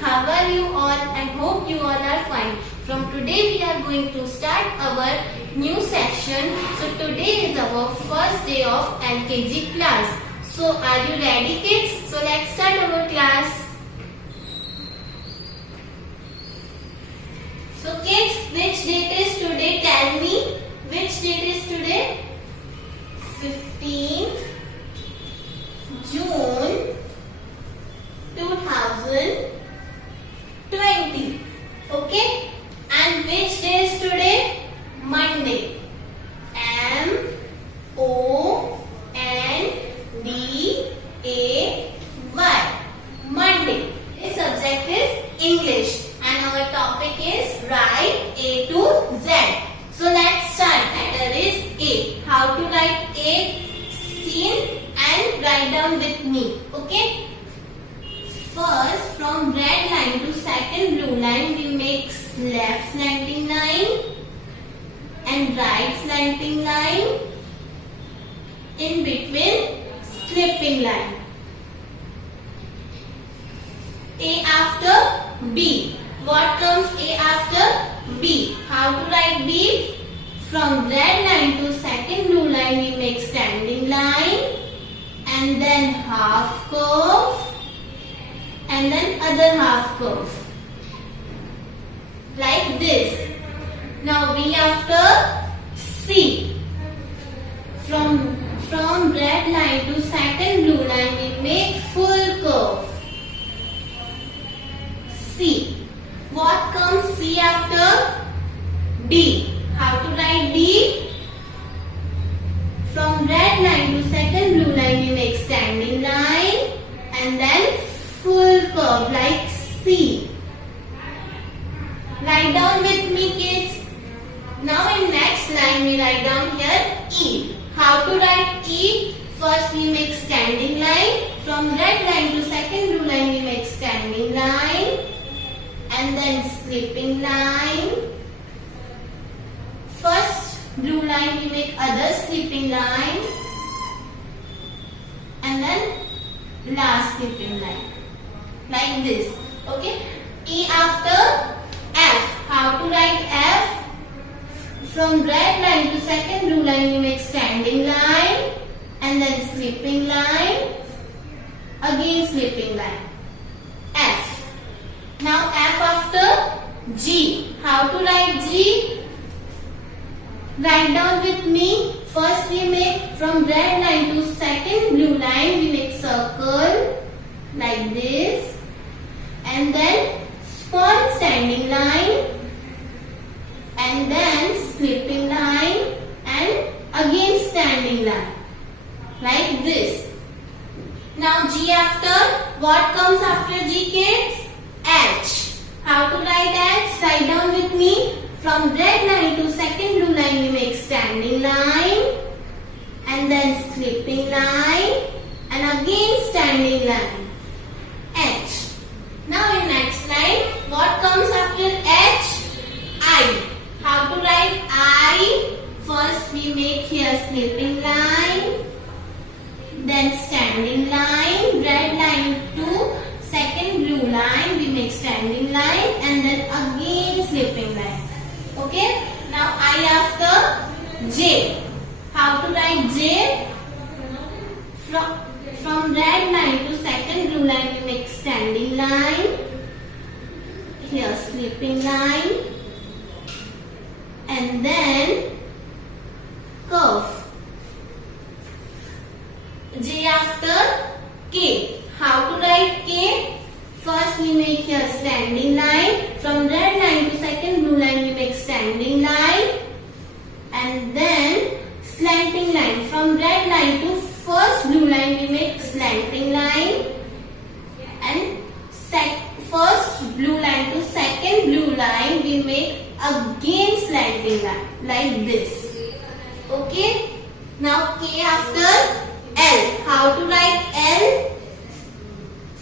how are you all? I hope you all are fine. From today we are going to start our new section. So today is our first day of LKG class. So are you ready kids? So let's start our class. So kids, which date is today? Tell me. Which date is today? 15th June 2020. Okay? And which day is today? Monday. M-O-N-D-A-Y. Monday. The subject is English. And our topic is write A to Z. So let's start. Letter is A. How to write A? See and write down with me. Okay? First, from red line to second blue line, we make left slanting line and right slanting line. In between, slipping line. A after B. What comes A after B? How to write B? From red line to second blue line, we make standing line and then half curve and then other half curve. Like this. Now B after C. From red line to second blue line, we make full curve. C. What comes C after? D. How to write D? From red line to second blue line, we make standing line and then full curve like C. Write down with me kids. Now in next line, we write down here E. How to write E? First we make standing line. From red line to second blue line, we make standing line and then slipping line. First blue line we make other slipping line and then last slipping line. Like this. Okay. E after F. How to write F? From red line to second blue line we make standing line and then slipping line. Again slipping line. F. Now F after G. How to write G? Write down with me. First we make from red line to second blue line, we make circle like this and then small standing line and then slipping line and again standing line like this. Now G after, what comes after G kids? H. How to write H? Write down with me. From red line to second blue line, we make standing line and then slipping line and again standing line. H. Now in next line, what comes after H? I. How to write I? First we make here slipping line, then standing line, red line to second blue line, we make standing line and then again slipping line. Okay. Now I after J. How to write J? From red line to second blue line, we make standing line. Here slipping line and then curve. J after K. How to write K? First we make here standing line. From red line to second blue line, we make standing line and then slanting line. From red line to first blue line, we make slanting line and first blue line to second blue line, we make again slanting line like this. Okay. Now K after L. How to write L?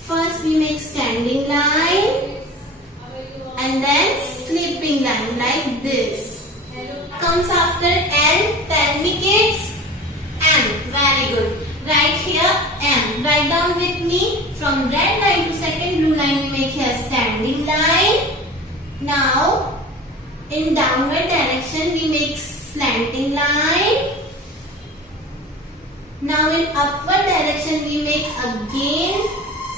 First we make standing line and then slipping line like this. Comes after L. Tell me kids. M. Very good. Write here M. Write down with me. From red line to second blue line we make here standing Now in downward direction we make slanting line. Now in upward direction we make again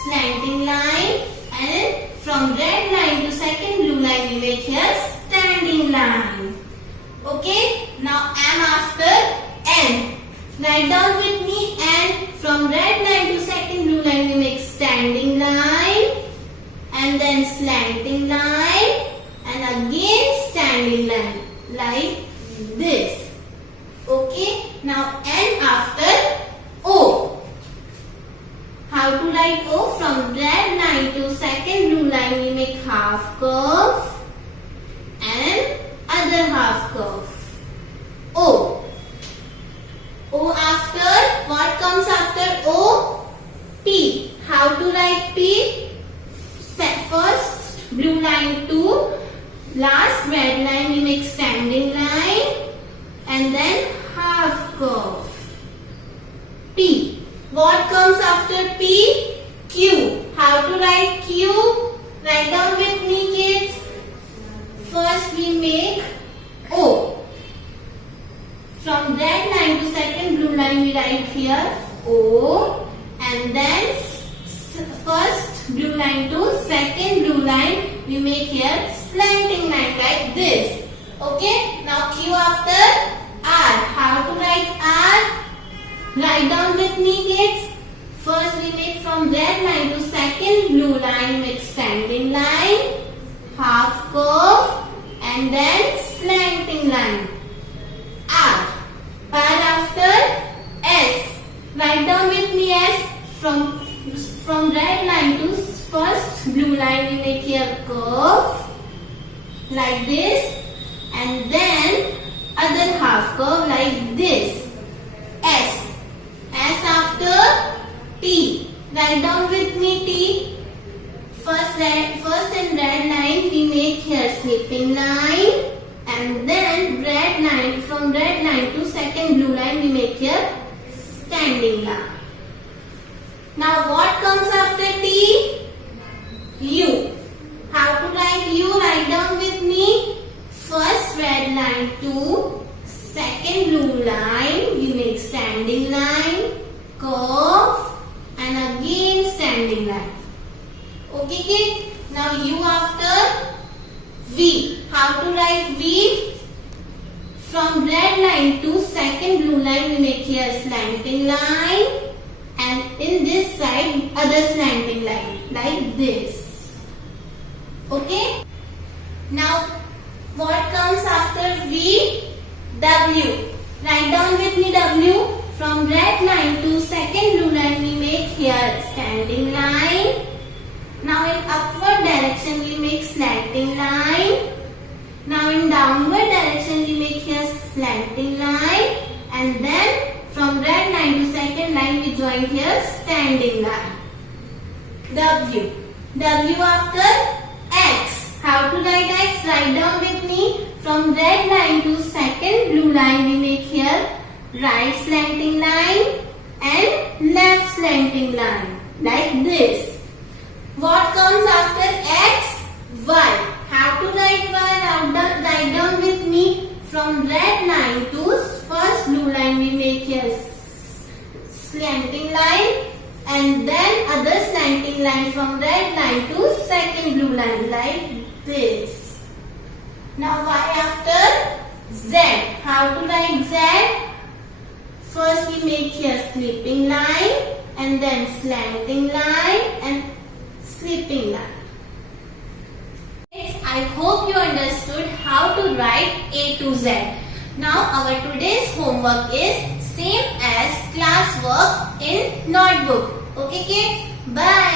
slanting line, and from red line to second blue line we make here standing line. Okay, now M after N. Write down with me N. From red line to second blue line we make standing line, and then slanting line, and again standing line like this. Okay, now N after O. How to write O? From red line to second blue line we make half curve and other half curve. O. O after, what comes after O? P. How to write P? First blue line to last red line we make standing line, and then half curve. P. What comes after P? Q. How to write Q? Write down with me, kids. First we make O. From red line to second blue line we write here O, and then first blue line to second blue line we make here slanting line like this. Okay, now Q after R. How to write R? Write down with me, kids. First we make from red line to second blue line make standing line, half curve, and then slanting line. R. R after S. Write down with me S. From red line to first blue line we make here curve like this, and then other half curve like this. S. S after T. Write down with me T. First and red line we make here slipping line, and then red line, from red line to second blue line we make here standing line. Now what comes after T? U. How to write U? Write down with me. First red line to second blue line we make standing line, curve, and again standing line. Okay, kid? Now U after V. How to write V? From red line to second blue line we make here slanting line, and in this side other slanting line like this. Okay? Now what comes after V? W. Write down with me W. From red line to second blue line we make here standing line. Now in upward direction we make slanting line. Now in downward direction we make here slanting line, and then from red line to second line we join here standing line. W. W after X. How to write X? Write down with me. From red line to second blue line we make here right slanting line and left slanting line like this. What comes after X? Y. How to write Y? Write down with me. From red line to first blue line we make here slanting line, and then other slanting line from red line to second blue line like this. Now Y after Z. How to write Z? First we make here slipping line, and then slanting line and slipping line. I hope you understood how to write A to Z. Now our today's homework is same as class work in notebook. Okay kids? Bye.